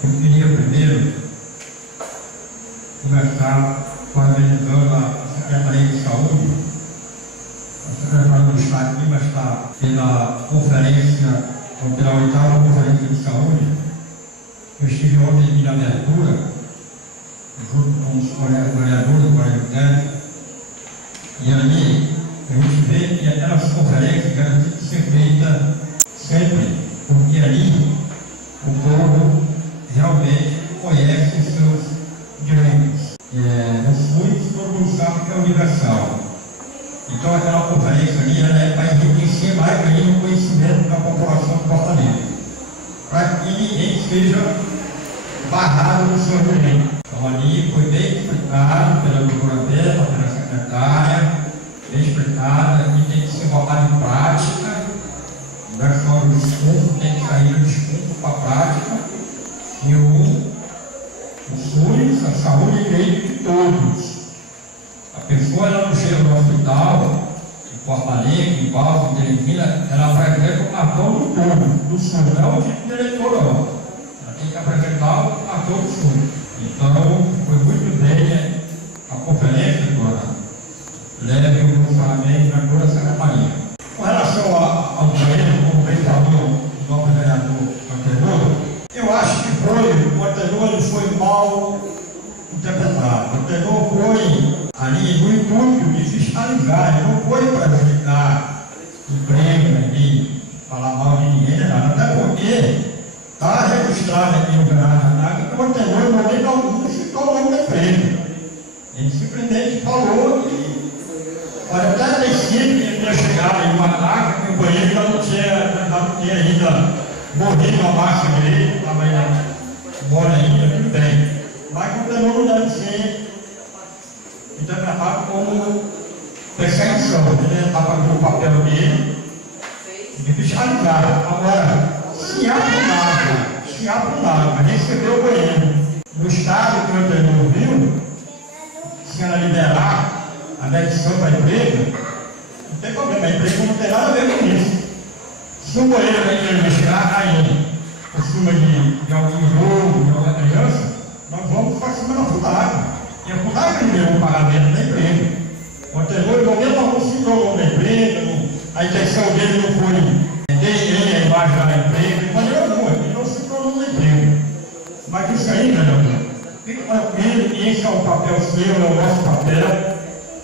Eu queria primeiro começar parabenizando a Secretaria de Saúde, a Secretaria do Estado aqui, mas está pela conferência, ou pela 8ª Conferência de Saúde. Eu estive ontem na abertura, junto com os colegas vereadores do Colégio Técnico, e ali a gente vê que aquelas conferências devem ser feitas sempre, porque ali o povo realmente conhece os seus direitos. O SUS, todo mundo sabe que é universal. Então aquela conferência ali ela é para enriquecer mais ainda o conhecimento da população de Fortaleza, para que ninguém seja barrado no seu direito. Então ali foi bem explicado pela doutora Bela, pela secretária, bem explicada, e tem que ser botado em prática, não é só o discurso, tem que sair do discurso para a prática. E o SUS, a saúde é direito de todos. A pessoa ela não chega no hospital, em Porto Alegre, em Balsa, em Teresina, ela apresenta o cartão do povo, do SUS, não é o tipo de eleitor não. Ela tem que apresentar o cartão do SUS. Então, foi muito bem a conferência, agora. Leve o meu parabéns a toda a secretaria. Com relação ao banheiro, como bem falou o nosso vereador anterior, eu acho que o anterior foi mal interpretado. O anterior foi ali no intuito de fiscalizar, não foi para prejudicar emprego, nem falar mal de ninguém, nada. Até porque está registrado aqui no Canadá que o anterior no momento algum citou o nome da empresa. Ele simplesmente falou que pode até ter sido que ele tinha chegado em uma casa que o banheiro ainda não tinha ainda morrido a massa direito, estava ainda mole ainda, tudo bem. Mas o temor não deve ser interpretado como perseguição. Ele está fazendo o papel dele de fiscalizar. Agora, se há por nada, receber o banheiro no estado que o anterior viu, se ela liberar a medição para a empresa, não tem problema, a empresa não tem nada a ver com isso. Se o banheiro vai investigar ainda por cima de algum jogo, de alguma criança, nós vamos para cima da FUDAG. E a FUDAG liberou o pagamento da empresa. O anterior, no momento algum, se tornou da empresa, a intenção dele não foi ter a imagem da empresa, de maneira alguma, ele não se tornou da empresa. Mas isso aí, vereador, fica tranquilo que esse é o papel seu, é o nosso papel.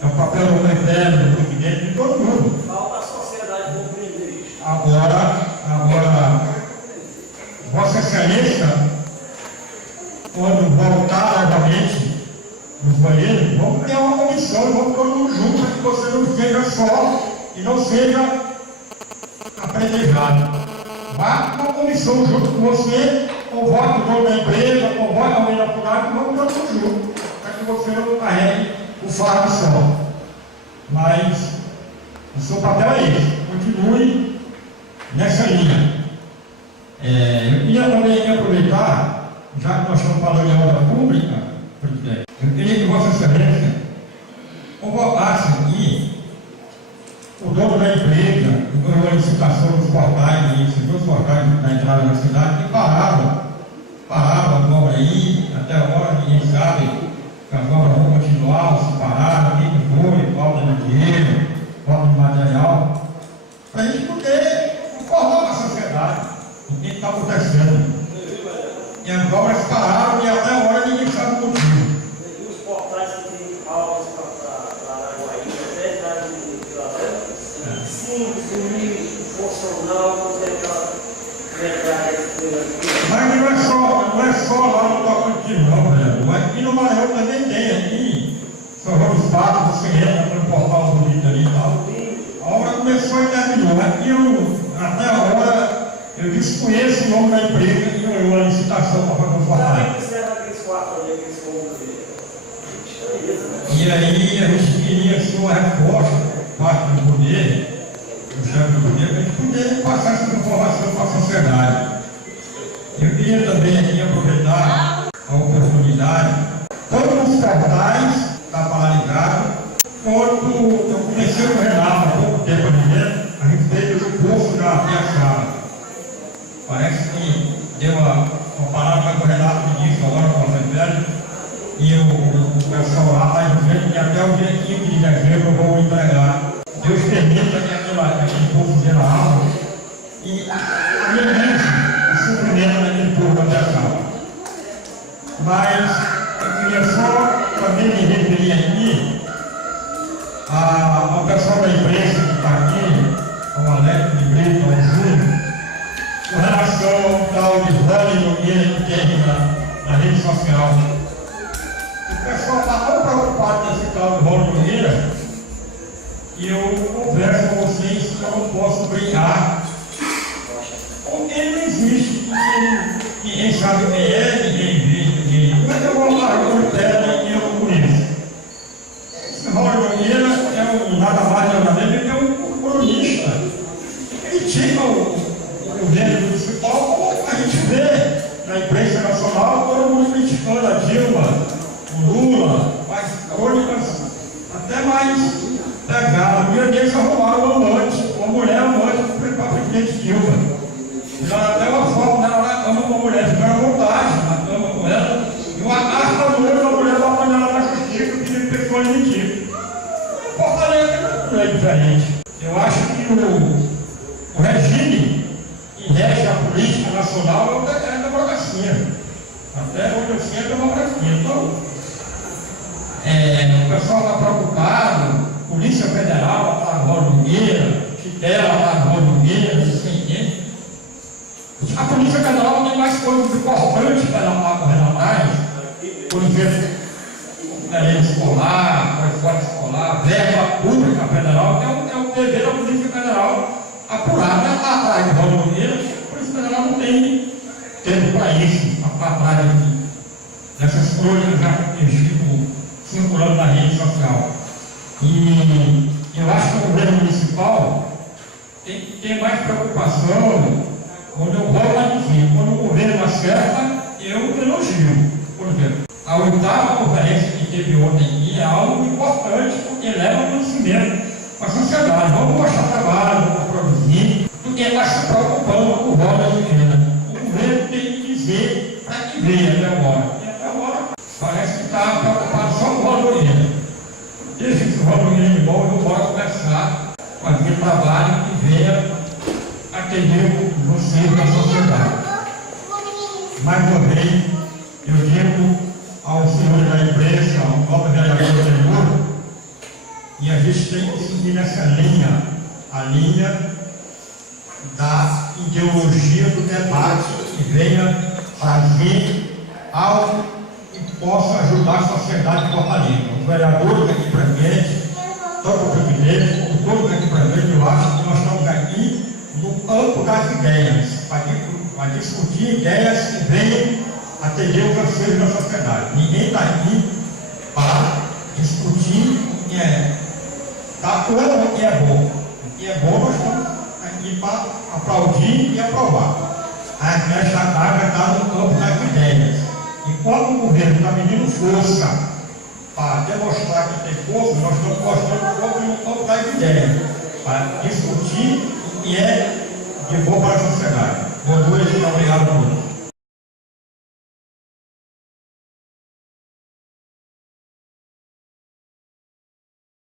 É o papel do Ministério, do Presidente, de todo mundo. Falta a sociedade compreender isso. Agora, Vossa Excelência, quando voltar novamente nos banheiros, vamos criar uma comissão e vamos todo mundo junto, para que você não seja só e não seja apredejado. Vá com uma comissão junto com você, convoque o dono da empresa, convoque alguém da FUDAG, vamos todo mundo junto, para que você não carregue o fardo só. Mas o seu papel é esse, continue nessa linha. Eu queria também aproveitar, já que nós estamos falando de obra pública, presidente, eu queria que Vossa Excelência convocasse aqui o dono da empresa, que ganhou a licitação dos portais, dos portais da entrada na cidade, que paravam a obra aí, até agora ninguém sabe que as obras vão continuar, se parar, quem que foi, falta de dinheiro, falta de material, para a gente poder informar a sociedade o que está acontecendo. E as obras pararam e até agora ninguém sabe o motivo. E os portais que têm aulas para Araguaí, até entrar de Filadélfia, sim, sumir, funcional, não tem aquela verdade. Mas não é só lá no Tocantins, não, velho. Aqui no Maranhão também tem, aqui. São João dos Patos, você entra no portal bonito ali e tal. A obra começou e terminou. Aqui até agora eu desconheço o nome da empresa que ganhou a licitação para fazer o portal. E aí a gente queria assim, uma resposta por parte do poder, do chefe do poder, para a gente poder passar essa informação para a sociedade. Eu queria também aqui aproveitar a oportunidade, tanto nos portais, está paralisado, quanto eu comecei com o Renato há pouco tempo ali, a respeito do curso da Piaçaba. Parece que deu uma parada com o Renato pessoal lá está dizendo que até o dia 15 de dezembro eu vou entregar. Deus permita que aquele povo seja alma e amenize o sofrimento daquele povo até a calma. Mas eu queria só também me referir aqui ao pessoal da imprensa que está aqui, ao Alex de Brito, ao Júnior, com relação ao tal de Rony Nogueira que tem na rede social. O pessoal está tão preocupado com esse tal de Rony Nogueira e eu converso com vocês que eu não posso brincar. Porque ele não existe, ninguém sabe quem é, ninguém vê, ninguém. Como é que eu vou largar o pé e eu não conheço? Esse Rony Nogueira é nada mais nada menos que um cronista. Ele tira o governo municipal, como a gente vê na imprensa nacional, todo mundo criticando a Dilma, o Lula, faz crônicas até mais pegadas. Meu Deus, arrumaram uma mulher amante para a presidente Dilma. Fizeram até uma foto dela na cama com a mulher, fizeram montagem na cama com ela, e uma carta do olho da mulher para apanhar ela na justiça, pedindo pessoa de Fortaleza não é diferente. Eu acho que o regime que rege a política nacional é a democracia. Até onde eu sei é a democracia. Então, o pessoal está preocupado, Polícia Federal está agora no guia, Quitela está agora no guia, não sei quem. A Polícia Federal tem mais coisas importantes para ela estar correndo atrás, por exemplo, merenda escolar, transporte escolar, verba pública federal, é o dever da Polícia Federal apurar, né? Está atrás de Rony Nogueira, a Polícia Federal não tem tempo para isso, para atrás dessas crônicas já que ficam circulando na rede social. E eu acho que o governo municipal tem que ter mais preocupação quando eu volto a dizer, quando o governo acerta, eu elogio. Por exemplo, a 8ª conferência que teve ontem aqui é algo importante, porque leva conhecimento para a sociedade. Vamos mostrar trabalho, vamos produzir, porque está se preocupando com o Rony Nogueira. O governo tem que dizer para que veio até agora. E até agora parece que está preocupado só com o Rony Nogueira. Deixa esse Rony Nogueira de volta e vamos embora conversar com aquele trabalho que venha atender vocês da sociedade. Mais uma vez, eu digo aos senhores da imprensa, ao próprio vereador anterior, e a gente tem que seguir nessa linha, a linha da ideologia do debate que venha fazer algo que possa ajudar a sociedade de Fortaleza. Os vereadores aqui presentes, tanto o privilégio como todos aqui presentes, eu acho que nós estamos aqui no campo das ideias, para discutir ideias que venham atender os anseios da sociedade. Ninguém está aqui para discutir o que é contra o que é bom. O que é bom nós estamos aqui para aplaudir e aprovar. Esta carga está no campo das ideias. E quando o governo está medindo força para demonstrar que tem força, nós estamos mostrando força no campo das ideias, para discutir o que é de bom para a sociedade. Boa noite e obrigado por tudo.